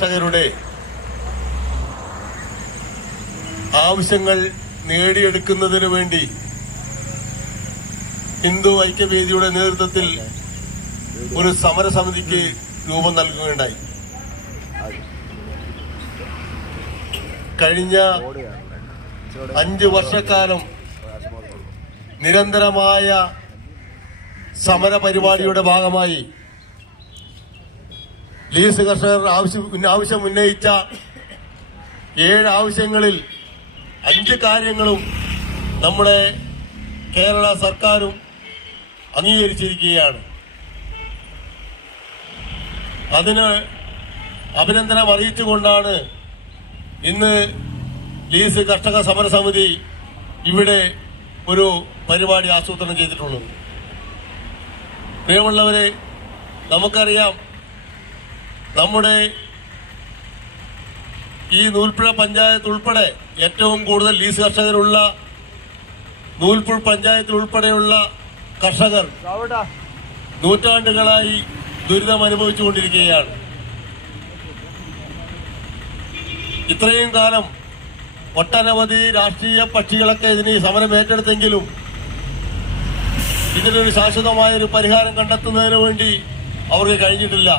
കർഷകരുടെ ആവശ്യങ്ങൾ നേടിയെടുക്കുന്നതിനു വേണ്ടി ഹിന്ദു ഐക്യവേദിയുടെ നേതൃത്വത്തിൽ ഒരു സമരസമിതിക്ക് രൂപം നൽകുകയുണ്ടായി. കഴിഞ്ഞ 5 വർഷക്കാലം നിരന്തരമായ സമര പരിപാടിയുടെ ഭാഗമായി ലീസ് കർഷകർ ആവശ്യം ഉന്നയിച്ച 7 ആവശ്യങ്ങളിൽ 5 കാര്യങ്ങളും നമ്മുടെ കേരള സർക്കാരും അംഗീകരിച്ചിരിക്കുകയാണ്. അതിന് അഭിനന്ദനം അറിയിച്ചുകൊണ്ടാണ് ഇന്ന് ലീസ് കർഷക സമരസമിതി ഇവിടെ ഒരു പരിപാടി ആസൂത്രണം ചെയ്തിട്ടുള്ളത്. പ്രിയമുള്ളവരെ, നമുക്കറിയാം നമ്മുടെ ഈ നൂൽപ്പുഴ പഞ്ചായത്ത് ഉൾപ്പെടെ ഏറ്റവും കൂടുതൽ ലീസ് കർഷകരുള്ള നൂൽപ്പുഴ പഞ്ചായത്തിൽ ഉൾപ്പെടെയുള്ള കർഷകർ നൂറ്റാണ്ടുകളായി ദുരിതം അനുഭവിച്ചുകൊണ്ടിരിക്കുകയാണ്. ഇത്രയും കാലം ഒട്ടനവധി രാഷ്ട്രീയ കക്ഷികളൊക്കെ ഇതിന് സമരം ഏറ്റെടുത്തെങ്കിലും ഇതിനൊരു ശാശ്വതമായൊരു പരിഹാരം കണ്ടെത്തുന്നതിന് വേണ്ടി അവർക്ക് കഴിഞ്ഞിട്ടില്ല.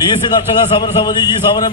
ലീസ് കർഷക സമരസമിതി ഈ സമരം